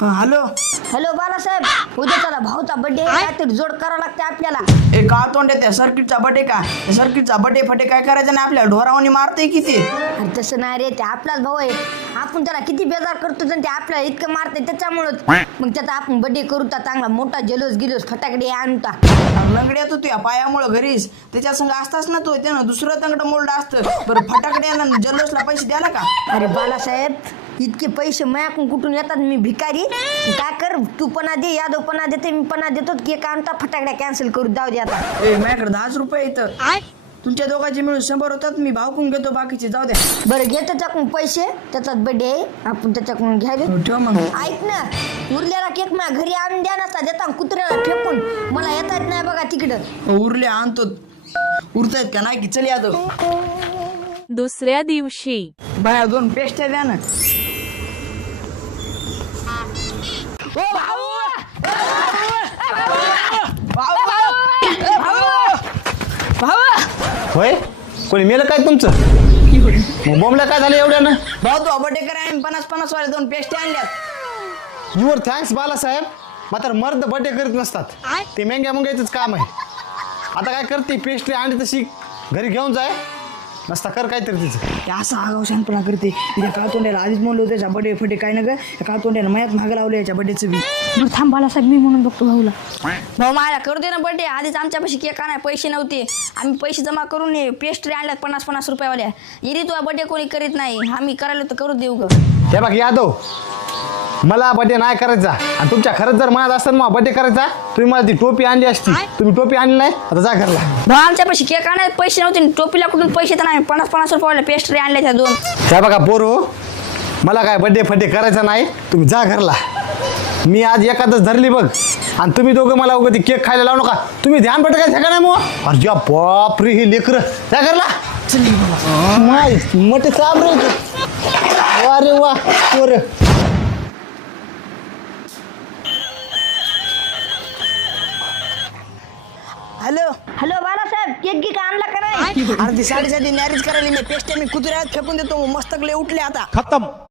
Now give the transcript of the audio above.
Hello hello Balasaheb, उद्या चला भाऊचा birthday काहीतरी जोड करावं लागते आपल्याला. ए का तोंडे त्या सर्किटचा बड्डे का त्या सर्किटचा बड्डे फटे काय करायचं नाही आपल्या ढोरावणी मारतय किती. आणि तसं नाही रे, ते आपलाच भाऊ आहे. आपण त्याला किती बेजार करतो आणि ते आपल्याला इतकं मारते त्याच्यामुळेच. मग त्याचा आपण बर्थडे करू ता चांगला मोठा जलोस गिलोस फटाकडे आणता. लंगड्या तू तुझ्या पायामुळे घरीच त्याच्या संग असताच ना तू त्यानं दुसरं तंगड मोल्ड असतं. बरं फटाकड्याला जल्लोषला पैसे द्याला का. अरे बालासाहेब, इतके पैसे मायाकडून कुठून येतात? मी भिकारी. काय कर, तू पणा दे, यादव पणा देते, मी पणा देतो. केक आणता, फटाकड्या कॅन्सल करू जाऊ दे आता. ए माझ्याकडे 10 रुपये इथं तुमच्या दोघांचे मिळून 100 होतात. मी भावकून घेतो, बाकीचे जाऊ द्या. बरं घे त्याच्याकडून पैसे, त्याचाच बर्थडे आहे, आपण त्याच्याकडून घ्यायचे. ठेव मग. ऐक ना, उरलेला केक माझ्या घरी आणून द्या नसता देता कुत्र्याला फेकून. मला येता येत नाही बघा तिकडं. उरले आणतो. उरतायत का नाही की चल यादव. दुसऱ्या दिवशी बाया 2 पेस्ट्या द्या ना. होय, कोणी मेलं काय तुमचं? मग बॉम्बला काय झालं एवढ्यानं? भाऊ तू बर्थडे कराय 50 वाले 2 पेस्ट्या आणल्यात. Your thanks Balasaheb. मात्र मर्द बर्थडे करीत नसतात, ते मेंग्या मंगायचंच काम आहे. आता काय करते, पेस्ट्री आणली तशी घरी घेऊन जाय नसता कर काहीतरी तिचं. ते असं आगावशानपणा करते. त्या काळ तोंड्याला आधीच म्हणलं होतं याच्या बर्थडे फटे काय ना ग. त्या काळ तोंड्याला मायात मागं लावलं याच्या बर्थडेचं बी. बरं थांब बालासाहेब, मी म्हणून बघतो भाऊला. भाऊ माझ्या करू दे ना बर्थडे. आधीच आमच्यापाशी केक आणाय पैसे नव्हते. आम्ही पैसे जमा करून पेस्ट्री आणल्यात 50 रुपयावाल्या. येरी तुला बर्थडे कोणी करीत नाही, आम्ही करायला तर करू देऊ ग. हे बघ यादव, मला बर्थडे नाही करायचा आणि तुमच्या खरंच जर मनात असतं मग बर्थडे करायचा, तुम्ही मला ती टोपी आणली असती. तुम्ही टोपी आणली नाही, आता जा घरला. भाऊ आमच्यापाशी केक आणाय पैसे नव्हते, टोपीला कुठून पैसे तर नाही. 50 रुपयावाल्या पेस्ट्री आणल्या त्या 2. त्या बघा पोरू, मला काय बर्थडे फड्डे करायचा नाही, तुम्ही जा घरला. मी आज एखादच धरली बघ आणि तुम्ही दोघं मला उगं ती केक खायला लावू नका. तुम्ही ध्यान भटकायचं का नाही मग? अरे बापरे, ही लेकरं जा घरला. मोठे काम रे. अरे वा पोर. हॅलो हॅलो बालासाहेब, केक गी का आणला का नाही? अरे ती साडेसाठी मॅरेज करायला मी पेस्ट्या मी कुत्र्यात फेकून देतो. मस्तकले उठले आता. खतम.